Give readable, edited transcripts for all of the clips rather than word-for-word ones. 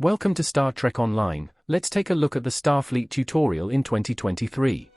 Welcome to Star Trek Online. Let's take a look at the Starfleet tutorial in 2023.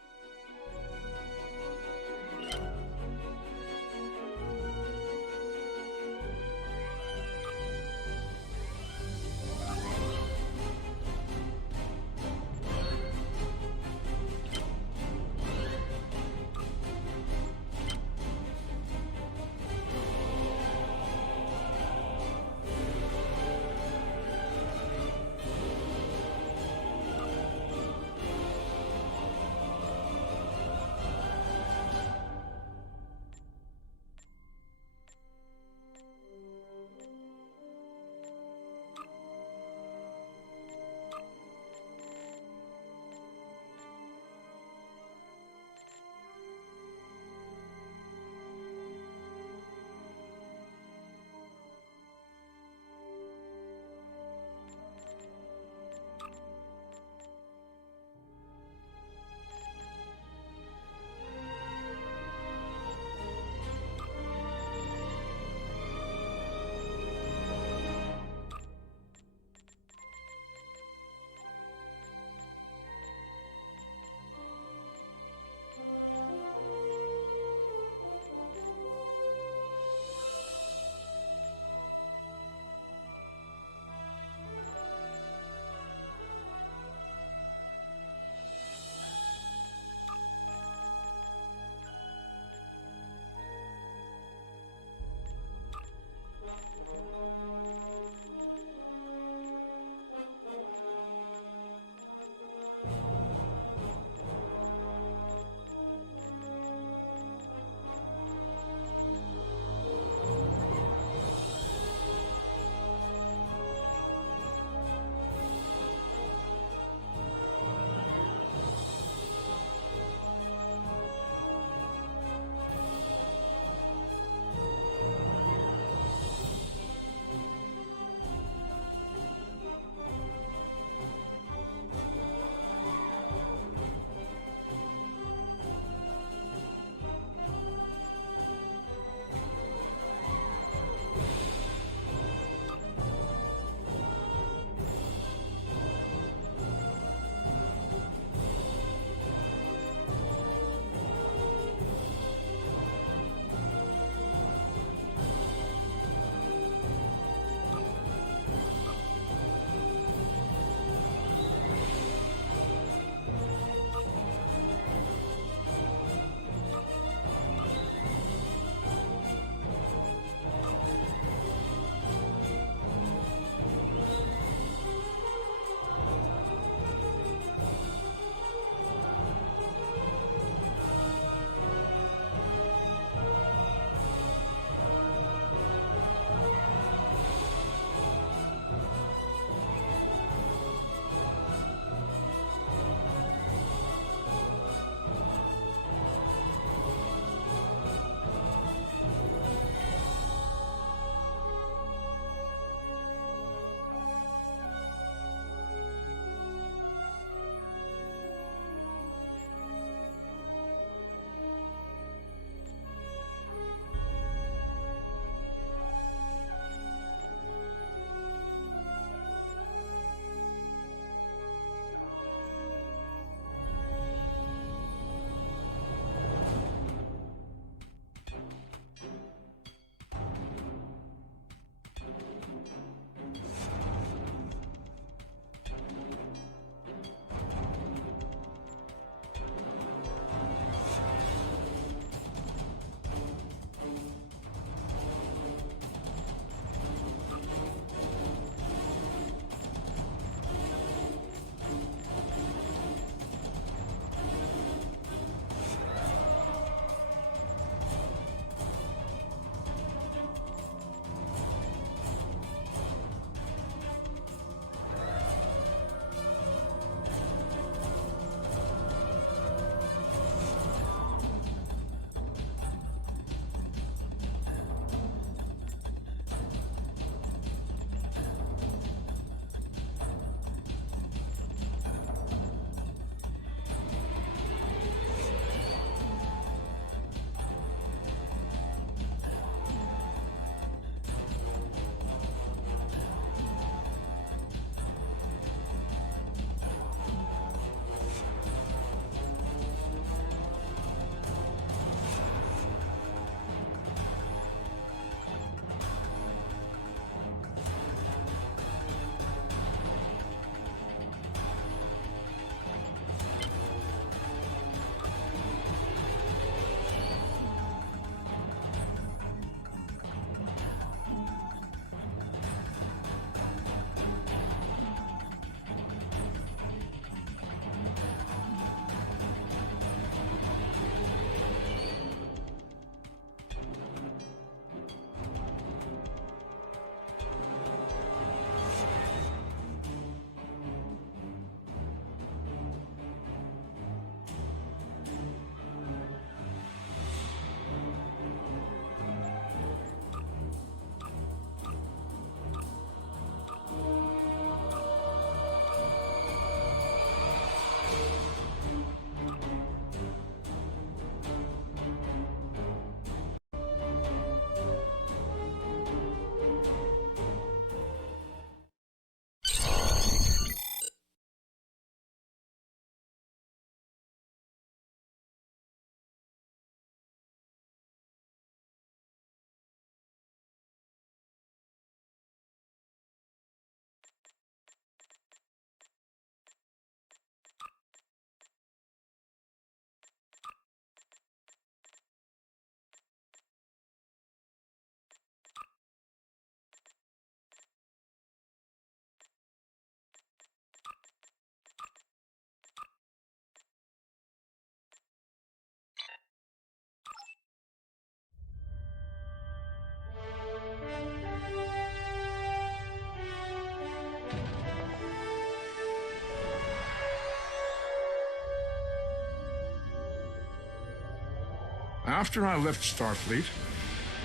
After I left Starfleet,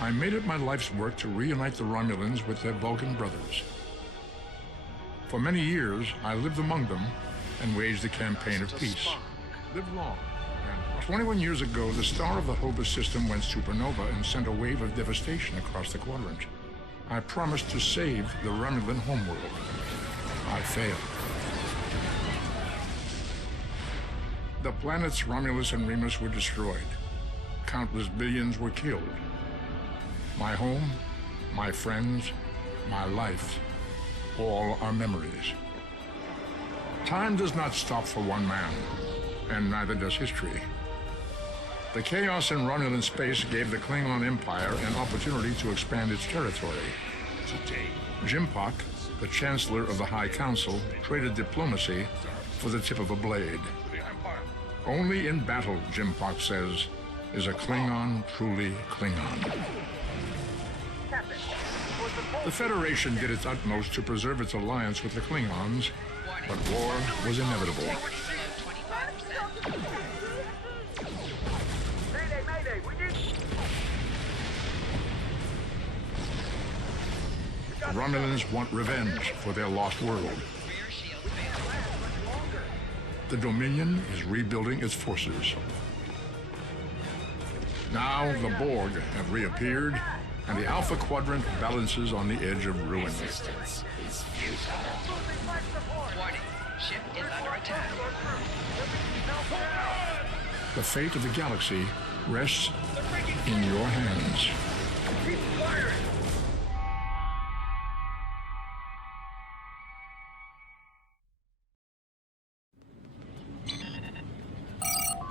I made it my life's work to reunite the Romulans with their Vulcan brothers. For many years, I lived among them and waged a campaign of peace. Live long. And 21 years ago, the star of the Hobus system went supernova and sent a wave of devastation across the quadrant. I promised to save the Romulan homeworld. I failed. The planets Romulus and Remus were destroyed. Countless billions were killed. My home, my friends, my life, all are memories. Time does not stop for one man, and neither does history. The chaos in Romulan space gave the Klingon Empire an opportunity to expand its territory. Today, Jimpak, the Chancellor of the High Council, traded diplomacy for the tip of a blade. Only in battle, Jimpak says, is a Klingon truly Klingon. The Federation did its utmost to preserve its alliance with the Klingons, but war was inevitable. The Romulans want revenge for their lost world. The Dominion is rebuilding its forces. Now the Borg have reappeared, and the Alpha Quadrant balances on the edge of ruin. Warning, ship is under attack. The fate of the galaxy rests in your hands. Keep firing!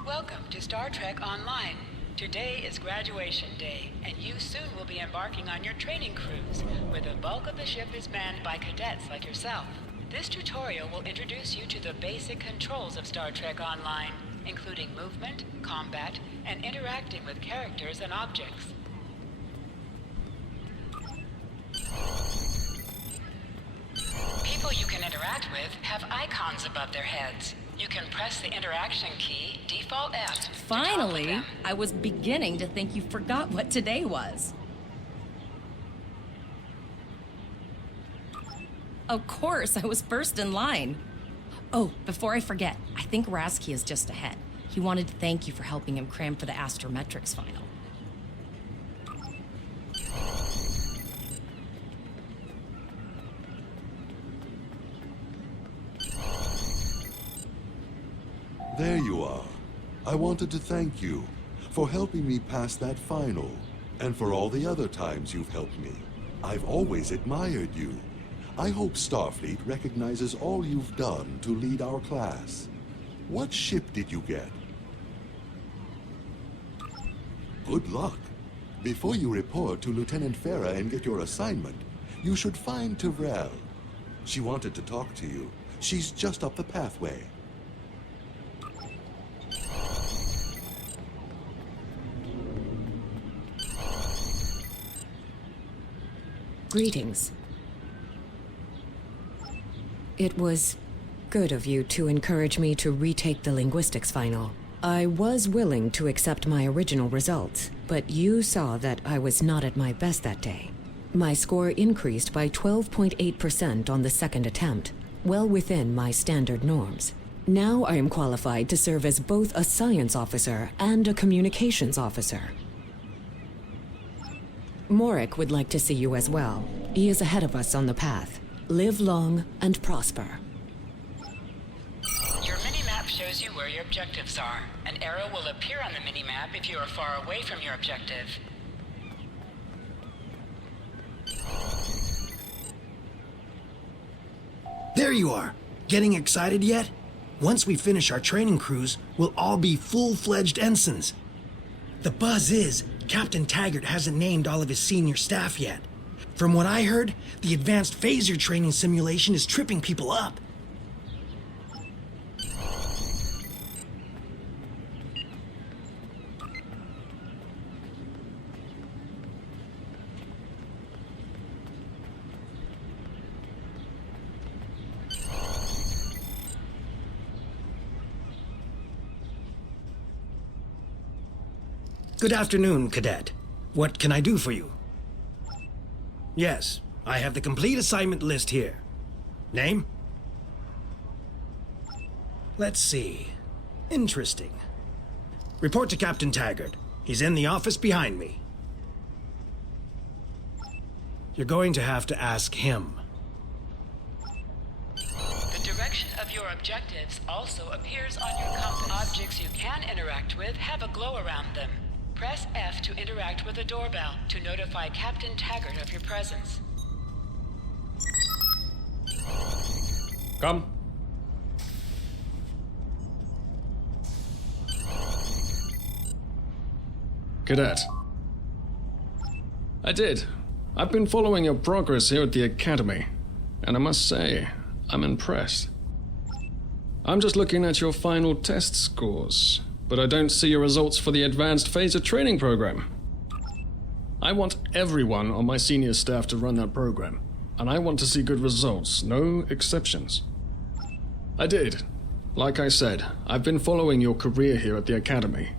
Welcome to Star Trek Online. Today is graduation day, and you soon will be embarking on your training cruise, where the bulk of the ship is manned by cadets like yourself. This tutorial will introduce you to the basic controls of Star Trek Online, including movement, combat, and interacting with characters and objects. People you can interact with have icons above their heads. You can press the interaction key, default F, to talk with Finally, them. I was beginning to think you forgot what today was. Of course, I was first in line. Oh, before I forget, I think Rasky is just ahead. He wanted to thank you for helping him cram for the astrometrics final. There you are. I wanted to thank you for helping me pass that final, and for all the other times you've helped me. I've always admired you. I hope Starfleet recognizes all you've done to lead our class. What ship did you get? Good luck. Before you report to Lieutenant Farah and get your assignment, you should find Tyrell. She wanted to talk to you. She's just up the pathway. Greetings. It was good of you to encourage me to retake the linguistics final. I was willing to accept my original results, but you saw that I was not at my best that day. My score increased by 12.8% on the second attempt, well within my standard norms. Now I am qualified to serve as both a science officer and a communications officer. Morik would like to see you as well. He is ahead of us on the path. Live long and prosper. Your mini-map shows you where your objectives are. An arrow will appear on the mini-map if you are far away from your objective. There you are! Getting excited yet? Once we finish our training cruise, we'll all be full-fledged ensigns. The buzz is, Captain Taggart hasn't named all of his senior staff yet. From what I heard, the advanced phaser training simulation is tripping people up. Good afternoon, Cadet. What can I do for you? Yes, I have the complete assignment list here. Name? Let's see. Interesting. Report to Captain Taggart. He's in the office behind me. You're going to have to ask him. The direction of your objectives also appears on your compass. Objects you can interact with have a glow around them. Press F to interact with a doorbell to notify Captain Taggart of your presence. Come. Cadet. I did. I've been following your progress here at the Academy, and I must say, I'm impressed. I'm just looking at your final test scores, but I don't see your results for the Advanced Phaser Training Program. I want everyone on my senior staff to run that program, and I want to see good results, no exceptions. I did. Like I said, I've been following your career here at the Academy.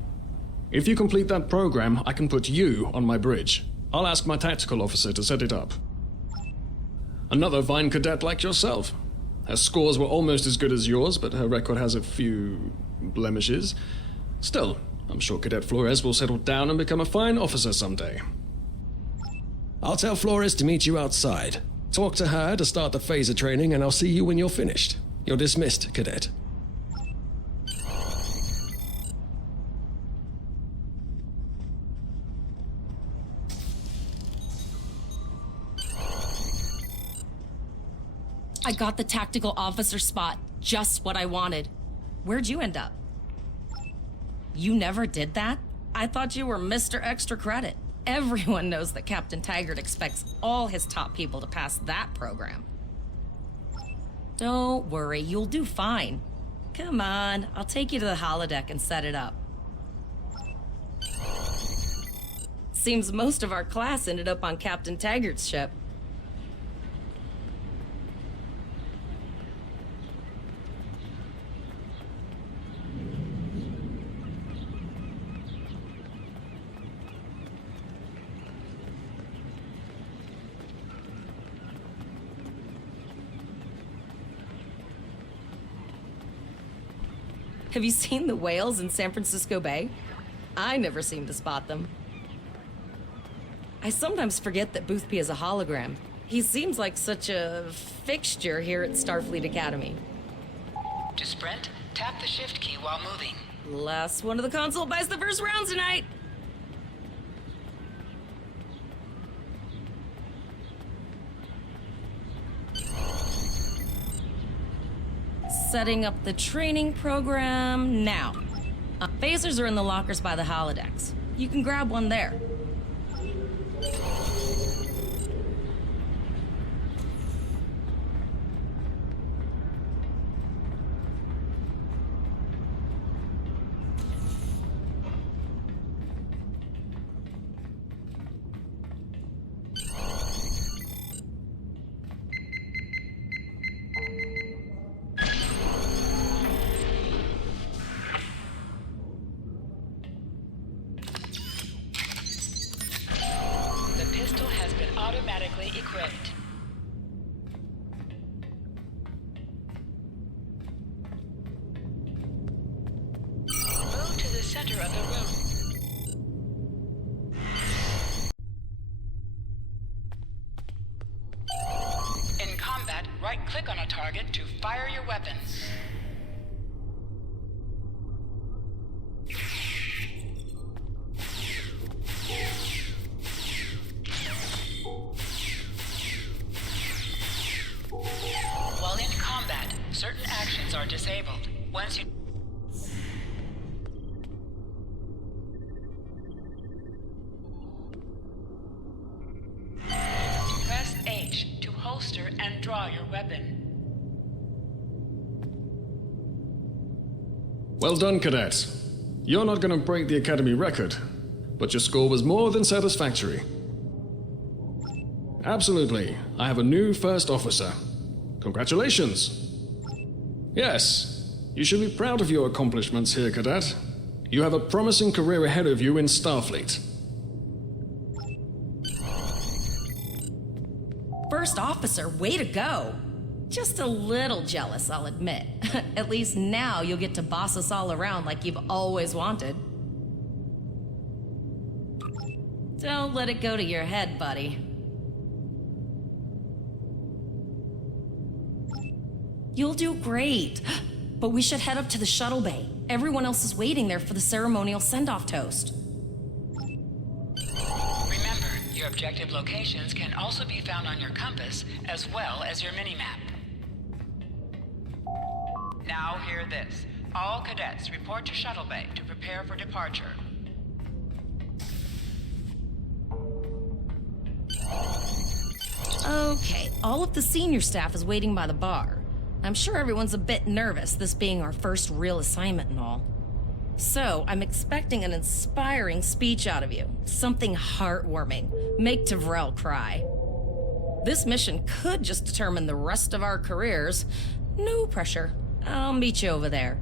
If you complete that program, I can put you on my bridge. I'll ask my tactical officer to set it up. Another fine cadet like yourself. Her scores were almost as good as yours, but her record has a few blemishes. Still, I'm sure Cadet Flores will settle down and become a fine officer someday. I'll tell Flores to meet you outside. Talk to her to start the phaser training, and I'll see you when you're finished. You're dismissed, Cadet. I got the tactical officer spot. Just what I wanted. Where'd you end up? You never did that? I thought you were Mr. Extra Credit. Everyone knows that Captain Taggart expects all his top people to pass that program. Don't worry, you'll do fine. Come on, I'll take you to the holodeck and set it up. Seems most of our class ended up on Captain Taggart's ship. Have you seen the whales in San Francisco Bay? I never seem to spot them. I sometimes forget that Boothby is a hologram. He seems like such a fixture here at Starfleet Academy. To sprint, tap the shift key while moving. Last one of the console buys the first round tonight. Setting up the training program now. Phasers are in the lockers by the holodecks. You can grab one there. Automatically equipped. Move to the center of the room. In combat, right-click on a target to fire your weapons. Certain actions are disabled. Once you... Press H to holster and draw your weapon. Well done, Cadet. You're not going to break the Academy record, but your score was more than satisfactory. Absolutely. I have a new first officer. Congratulations. Yes, you should be proud of your accomplishments here, Cadet. You have a promising career ahead of you in Starfleet. First officer, way to go. Just a little jealous, I'll admit. At least now you'll get to boss us all around like you've always wanted. Don't let it go to your head, buddy. You'll do great. But we should head up to the shuttle bay. Everyone else is waiting there for the ceremonial send-off toast. Remember, your objective locations can also be found on your compass as well as your minimap. Now hear this. All cadets report to shuttle bay to prepare for departure. Okay, all of the senior staff is waiting by the bar. I'm sure everyone's a bit nervous, this being our first real assignment and all. So, I'm expecting an inspiring speech out of you. Something heartwarming. Make Tavrel cry. This mission could just determine the rest of our careers. No pressure. I'll meet you over there.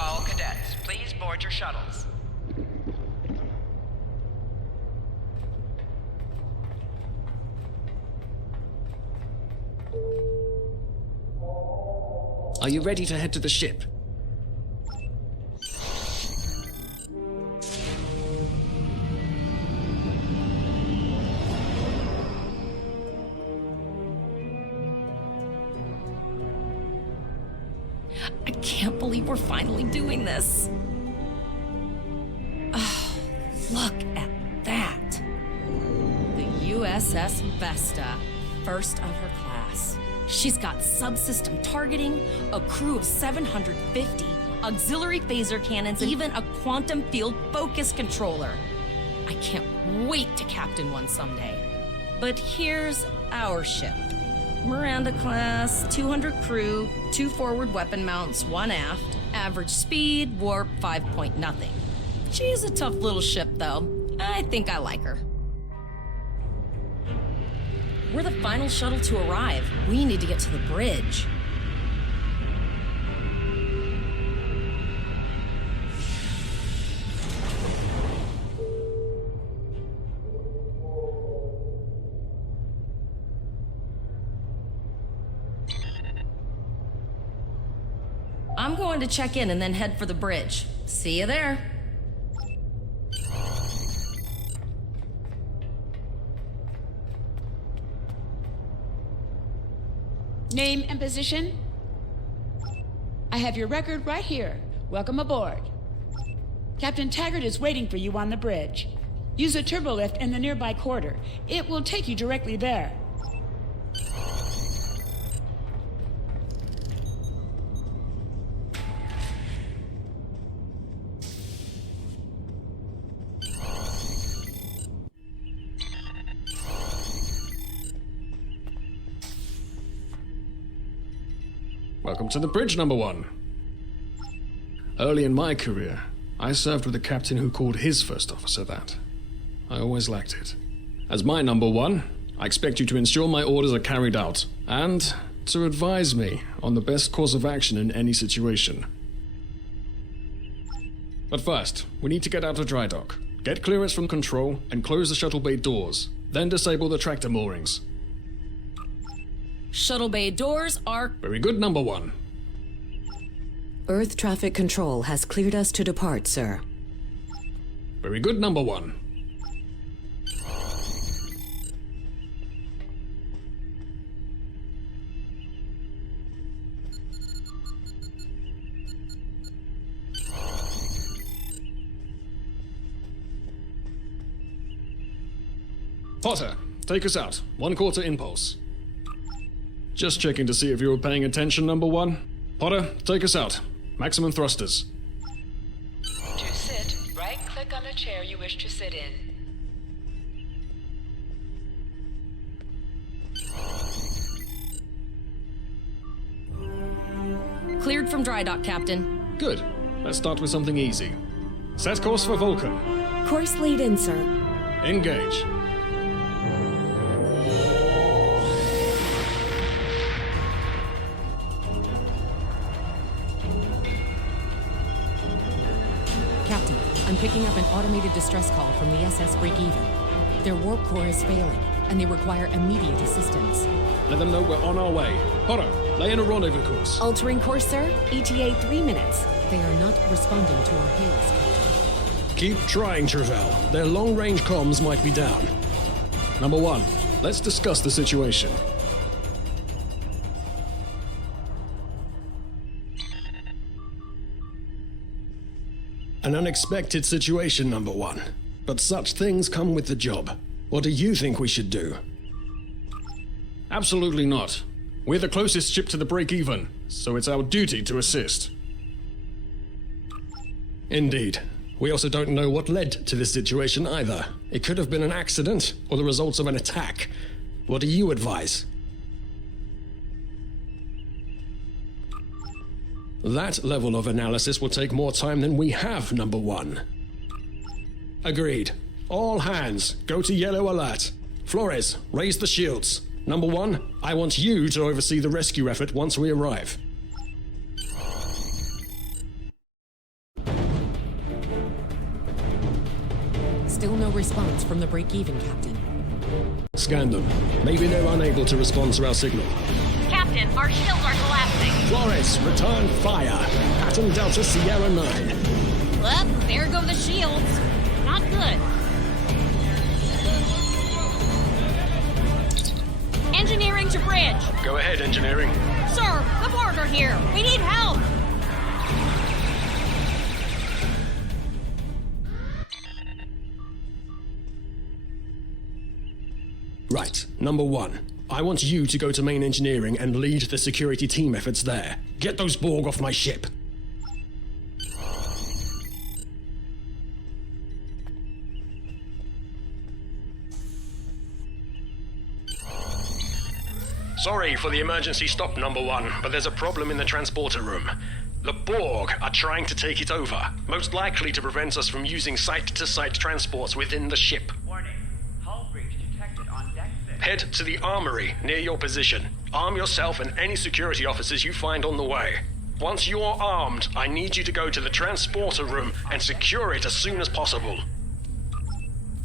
All cadets, please board your shuttles. Are you ready to head to the ship? I can't believe we're finally doing this. Oh, look at that. The USS Vesta, first of her class. She's got subsystem targeting, a crew of 750, auxiliary phaser cannons, and even a quantum field focus controller. I can't wait to captain one someday. But here's our ship. Miranda class, 200 crew, 2 forward weapon mounts, 1 aft, average speed, warp 5.0. She's a tough little ship, though. I think I like her. We're the final shuttle to arrive. We need to get to the bridge. I'm going to check in and then head for the bridge. See you there. Name and position? I have your record right here. Welcome aboard. Captain Taggart is waiting for you on the bridge. Use a turbolift in the nearby quarter. It will take you directly there. Welcome to the bridge, number 1. Early in my career, I served with a captain who called his first officer that. I always liked it. As my number 1, I expect you to ensure my orders are carried out, and to advise me on the best course of action in any situation. But first, we need to get out of dry dock, get clearance from control, and close the shuttle bay doors, then disable the tractor moorings. Shuttle bay doors are... Very good, number 1. Earth traffic control has cleared us to depart, sir. Very good, number 1. Potter, take us out. 1/4 impulse. Just checking to see if you were paying attention, number one. Potter, take us out. Maximum thrusters. To sit, right-click on the chair you wish to sit in. Cleared from dry dock, Captain. Good. Let's start with something easy. Set course for Vulcan. Course lead in, sir. Engage. Captain, I'm picking up an automated distress call from the SS Break-Even. Their warp core is failing, and they require immediate assistance. Let them know we're on our way. Potter, lay in a rendezvous course. Altering course, sir. ETA 3 minutes. They are not responding to our hails, Captain. Keep trying, Travell. Their long-range comms might be down. Number one, let's discuss the situation. An unexpected situation, number one. But such things come with the job. What do you think we should do? Absolutely not. We're the closest ship to the break-even, so it's our duty to assist. Indeed. We also don't know what led to this situation either. It could have been an accident or the results of an attack. What do you advise? That level of analysis will take more time than we have, number one. Agreed. All hands, go to yellow alert. Flores, raise the shields. Number one, I want you to oversee the rescue effort once we arrive. Still no response from the break-even, Captain. Scan them. Maybe they're unable to respond to our signal. Captain, our shields are collapsing. Flores, return fire. Pattern Delta Sierra 9. Well, there go the shields. Not good. Engineering to bridge. Go ahead, engineering. Sir, the Borg are here. We need help. Right, number one. I want you to go to main engineering and lead the security team efforts there. Get those Borg off my ship. Sorry for the emergency stop, number one, but there's a problem in the transporter room. The Borg are trying to take it over, most likely to prevent us from using site-to-site transports within the ship. Warning. Hull breach detected on deck 6. Head to the armory near your position. Arm yourself and any security officers you find on the way. Once you're armed, I need you to go to the transporter room and secure it as soon as possible.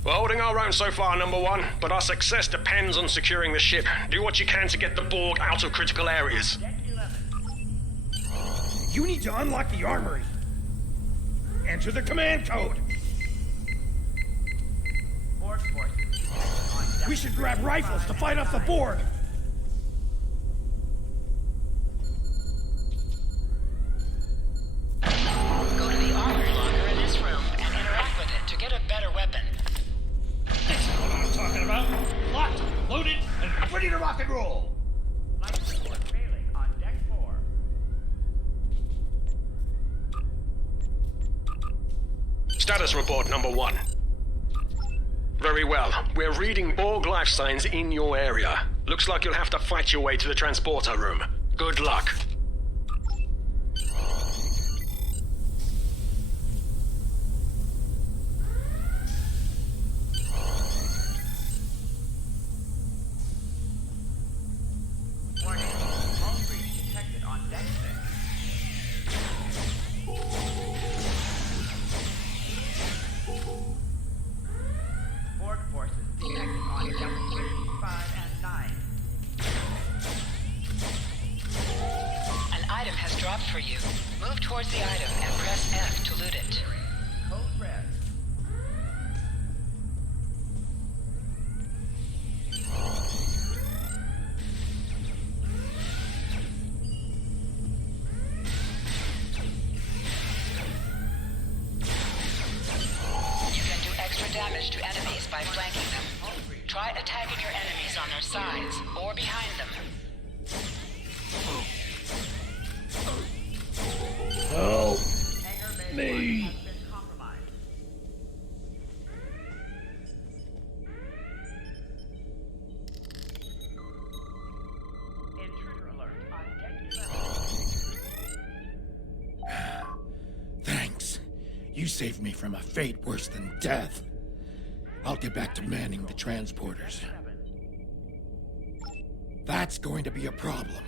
We're holding our own so far, number one, but our success depends on securing the ship. Do what you can to get the Borg out of critical areas. Deck 11. You need to unlock the armory. Enter the command code. Borg forces on deck. We should grab rifles to fight off the Borg. Go to the armor locker in this room and interact with it to get a better weapon. This is what I'm talking about. Locked, loaded, and ready to rock and roll. Life support failing on deck 4. Status report, number one. Very well. We're reading Borg life signs in your area. Looks like you'll have to fight your way to the transporter room. Good luck. Warning. Hull breach detected on deck 6. Borg forces detected on deck 3, 5, and 9. An item has dropped for you. Move towards the item and press F to loot it. Code red. You can do extra damage to enemies by flanking them. Try attacking your enemies on their sides or behind them. Help me. Thanks. You saved me from a fate worse than death. I'll get back to manning the transporters. That's going to be a problem.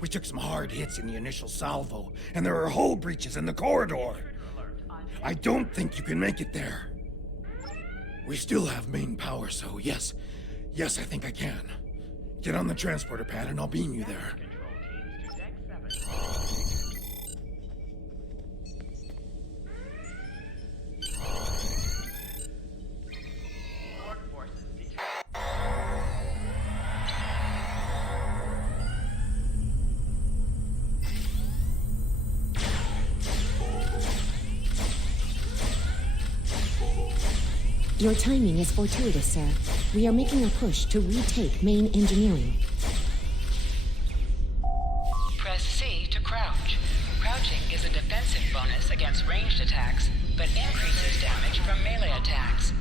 We took some hard hits in the initial salvo, and there are hull breaches in the corridor. I don't think you can make it there. We still have main power, so yes, I think I can. Get on the transporter pad and I'll beam you there. Your timing is fortuitous, sir. We are making a push to retake main engineering. Press C to crouch. Crouching is a defensive bonus against ranged attacks, but increases damage from melee attacks.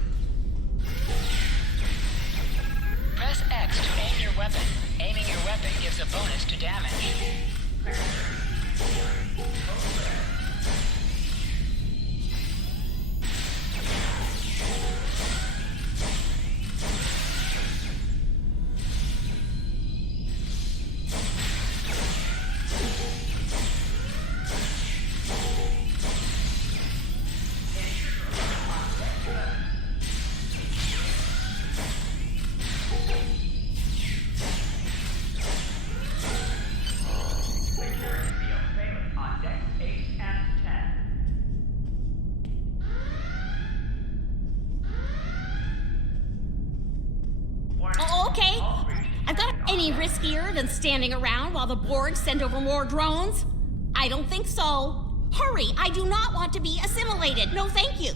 Press X to aim your weapon. Aiming your weapon gives a bonus to damage. Riskier than standing around while the Borg send over more drones? I don't think so. Hurry, I do not want to be assimilated. No, thank you.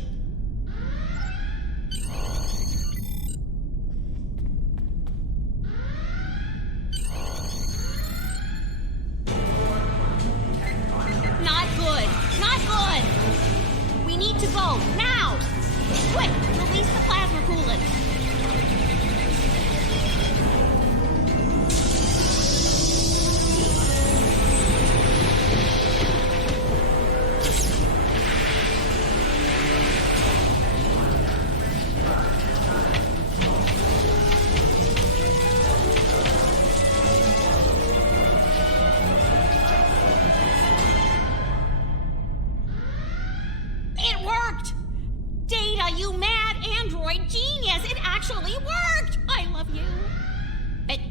Not good. Not good. We need to go now. Quick, release the plasma coolant.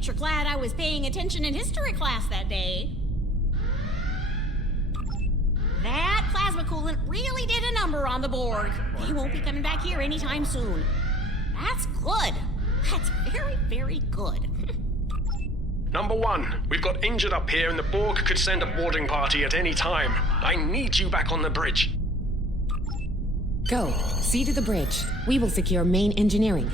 You're glad I was paying attention in history class that day. That plasma coolant really did a number on the Borg. They won't be coming back here anytime soon. That's good. That's very, very good. Number 1, we've got injured up here and the Borg could send a boarding party at any time. I need you back on the bridge. Go. See to the bridge. We will secure main engineering.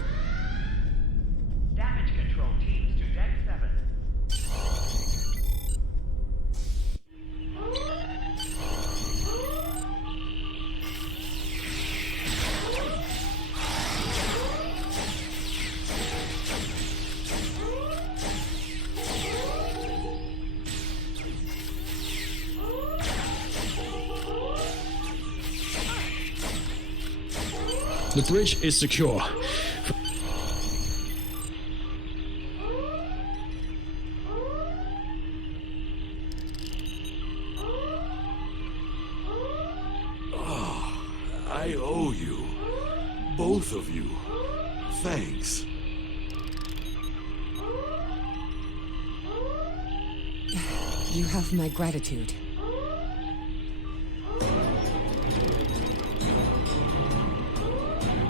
The bridge is secure. I owe you. Both of you. Thanks. You have my gratitude.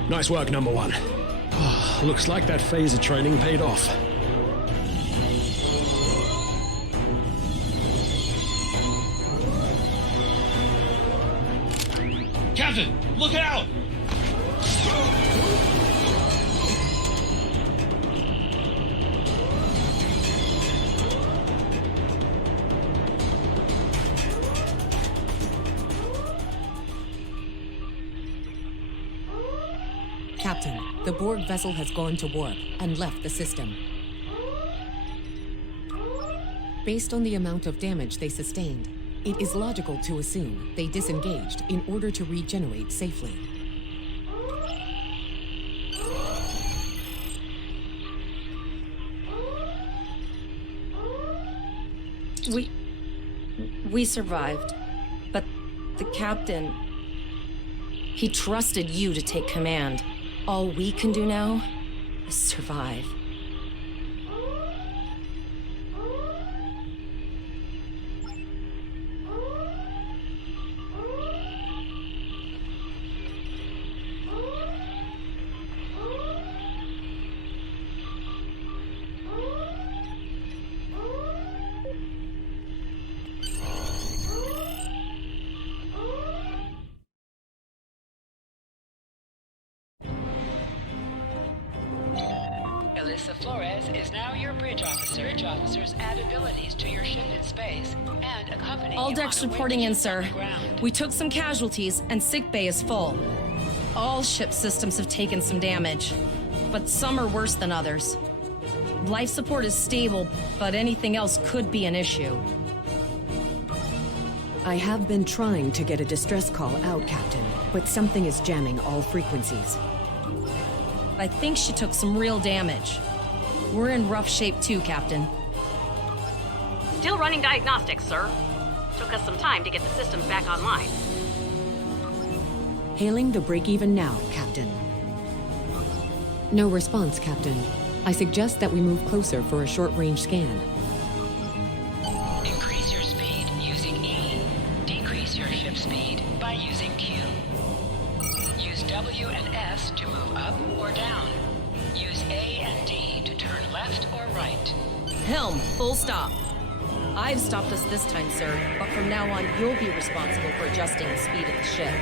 Nice work, number 1. Looks like that phaser training paid off. Captain, look out! Captain, the Borg vessel has gone to warp and left the system. Based on the amount of damage they sustained, it is logical to assume they disengaged in order to regenerate safely. We survived, but the captain, he trusted you to take command. All we can do now is survive. Alyssa Flores is now your bridge officer. Bridge officers add abilities to your ship in space and accompany All you decks on the reporting in, waypoints on sir. the ground. We took some casualties, and sickbay is full. All ship systems have taken some damage, but some are worse than others. Life support is stable, but anything else could be an issue. I have been trying to get a distress call out, Captain, but something is jamming all frequencies. I think she took some real damage. We're in rough shape too, Captain. Still running diagnostics, sir. Took us some time to get the systems back online. Hailing the break-even now, Captain. No response, Captain. I suggest that we move closer for a short-range scan. Increase your speed using E. Decrease your ship speed by using Q. Use W and S to move up or down. Use A and D to turn left or right. Helm, full stop. I've stopped us this time, sir, but from now on, you'll be responsible for adjusting the speed of the ship.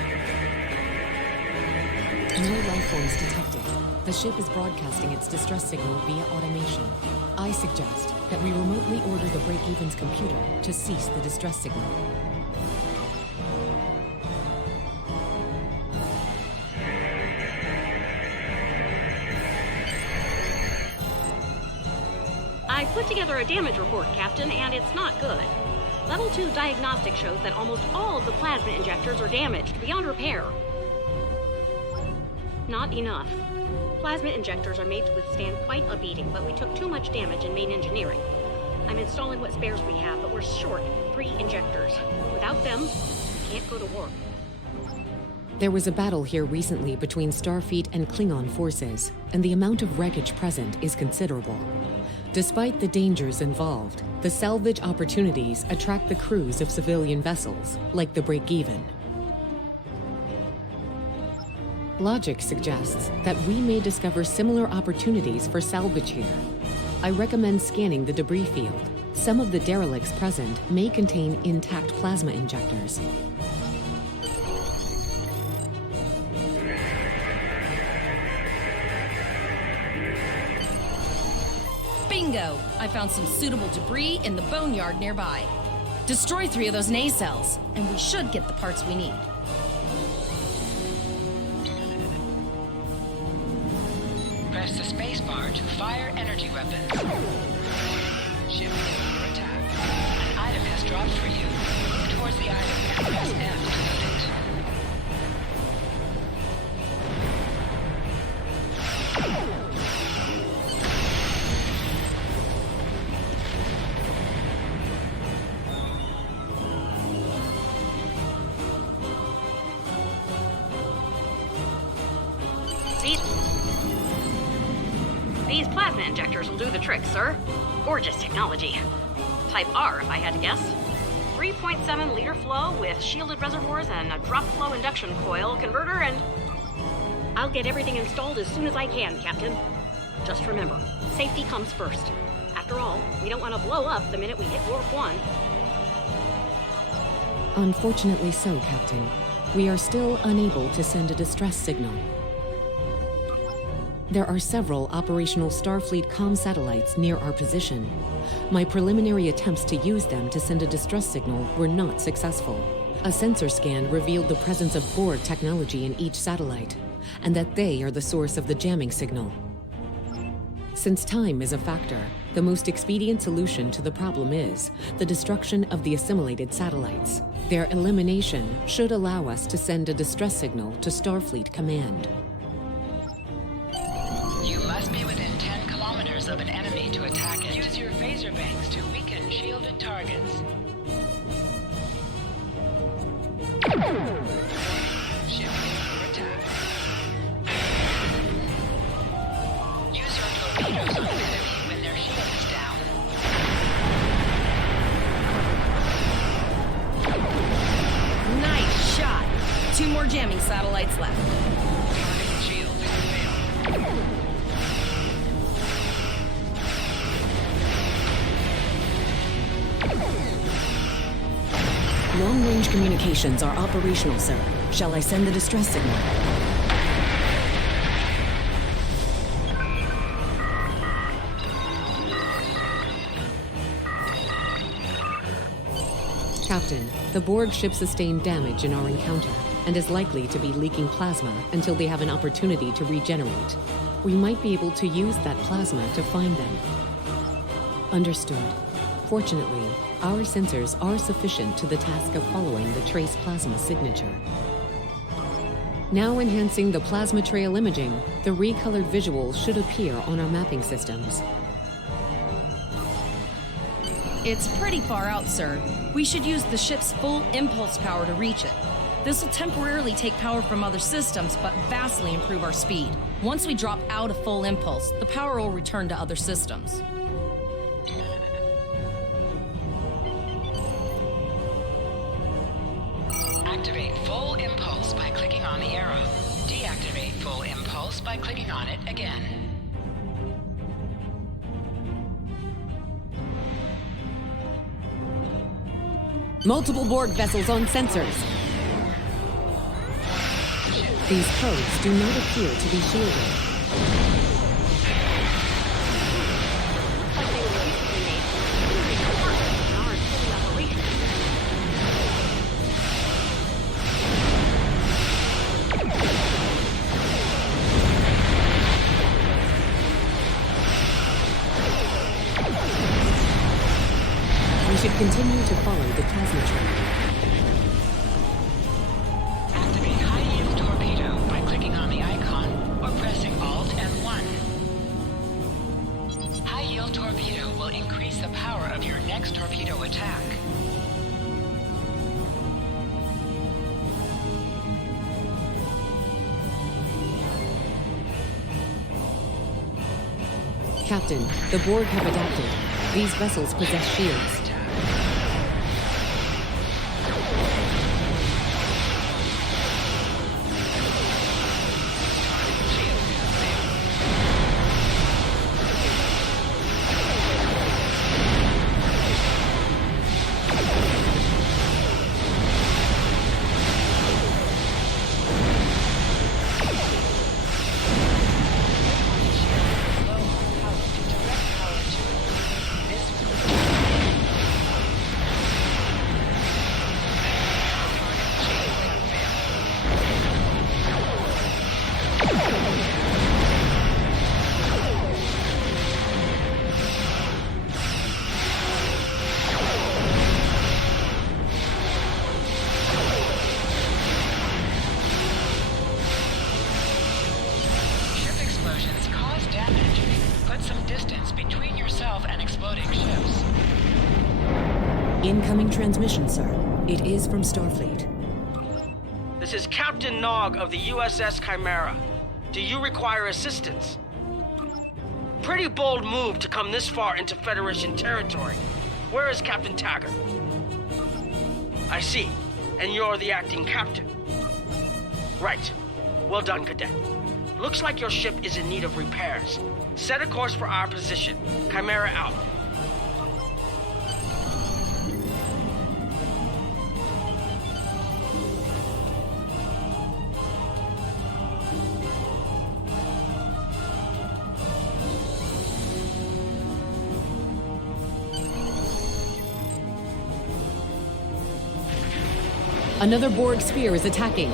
No life forms detected. The ship is broadcasting its distress signal via automation. I suggest that we remotely order the break-even's computer to cease the distress signal. I put together a damage report, Captain, and it's not good. Level 2 diagnostic shows that almost all of the plasma injectors are damaged beyond repair. Not enough. Plasma injectors are made to withstand quite a beating, but we took too much damage in main engineering. I'm installing what spares we have, but we're short 3 injectors. Without them, we can't go to work. There was a battle here recently between Starfleet and Klingon forces, and the amount of wreckage present is considerable. Despite the dangers involved, the salvage opportunities attract the crews of civilian vessels, like the Break-Even. Logic suggests that we may discover similar opportunities for salvage here. I recommend scanning the debris field. Some of the derelicts present may contain intact plasma injectors. Bingo! I found some suitable debris in the boneyard nearby. Destroy 3 of those nacelles, and we should get the parts we need. Press the space bar to fire energy weapons. Ship is under attack. An item has dropped for you. Move towards the item and press F to loot it. These plasma injectors will do the trick, sir. Gorgeous technology. Type R, if I had to guess. 3.7 liter flow with shielded reservoirs and a drop flow induction coil converter, and I'll get everything installed as soon as I can, Captain. Just remember, safety comes first. After all, we don't want to blow up the minute we hit warp 1. Unfortunately so, Captain. We are still unable to send a distress signal. There are several operational Starfleet comm satellites near our position. My preliminary attempts to use them to send a distress signal were not successful. A sensor scan revealed the presence of Borg technology in each satellite. and that they are the source of the jamming signal. Since time is a factor, the most expedient solution to the problem is the destruction of the assimilated satellites. Their elimination should allow us to send a distress signal to Starfleet Command. You must be within 10 kilometers of an enemy to attack it. Use your phaser banks to weaken shielded targets. Shifting for attack. Use your torpedoes on an enemy when their shield is down. Nice shot! 2 more jamming satellites left. Target shield failed. Long-range communications are operational, sir. Shall I send the distress signal? Captain, the Borg ship sustained damage in our encounter and is likely to be leaking plasma until they have an opportunity to regenerate. We might be able to use that plasma to find them. Understood. Fortunately, our sensors are sufficient to the task of following the trace plasma signature. Now enhancing the plasma trail imaging, the recolored visuals should appear on our mapping systems. It's pretty far out, sir. We should use the ship's full impulse power to reach it. This will temporarily take power from other systems, but vastly improve our speed. Once we drop out of full impulse, the power will return to other systems. Activate full impulse by clicking on the arrow. Deactivate full impulse by clicking on it again. Multiple Borg vessels on sensors. These codes do not appear to be shielded. We should continue to follow the plasma trail. Activate high-yield torpedo by clicking on the icon or pressing Alt and 1. High-yield torpedo will increase the power of your next torpedo attack. Captain, the Borg have adapted. These vessels possess shields. Incoming transmission, sir. It is from Starfleet. This is Captain Nog of the USS Chimera. Do you require assistance? Pretty bold move to come this far into Federation territory. Where is Captain Taggart? I see. And you're the acting captain. Right. Well done, Cadet. Looks like your ship is in need of repairs. Set a course for our position. Chimera out. Another Borg sphere is attacking.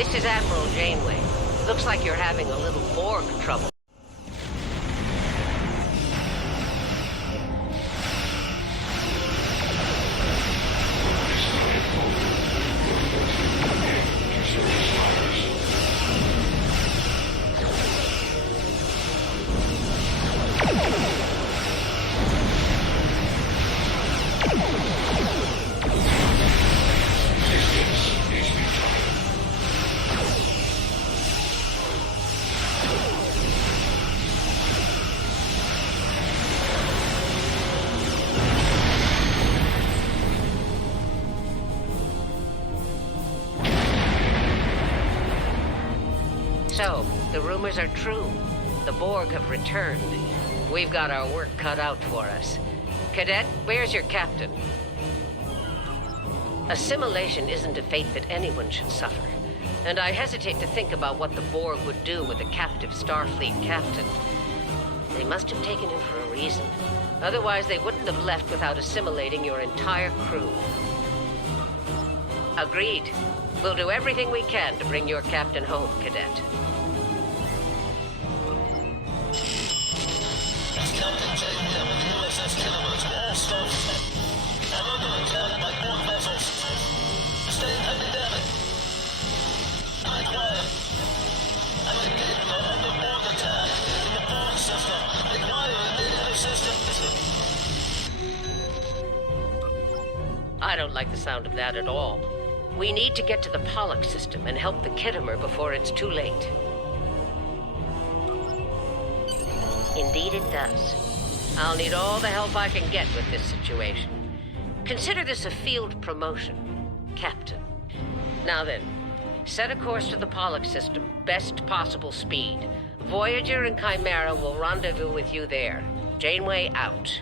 This is Admiral Janeway. Looks like you're having a little Borg trouble. So, the rumors are true. The Borg have returned. We've got our work cut out for us. Cadet, where's your captain? Assimilation isn't a fate that anyone should suffer. And I hesitate to think about what the Borg would do with a captive Starfleet captain. They must have taken him for a reason. Otherwise, they wouldn't have left without assimilating your entire crew. Agreed. We'll do everything we can to bring your captain home, Cadet. Captain Janeway of the USS Kinema to all Starfleet. I'm under attack by Borg vessels. Stay epidemic. Be quiet. I'm repeating, we're under Borg attack in the Borg system. Require immediate assistance. I don't like the sound of that at all. We need to get to the Pollock system and help the Kittimer before it's too late. Indeed it does. I'll need all the help I can get with this situation. Consider this a field promotion, Captain. Now then, set a course to the Pollock system, best possible speed. Voyager and Chimera will rendezvous with you there. Janeway out.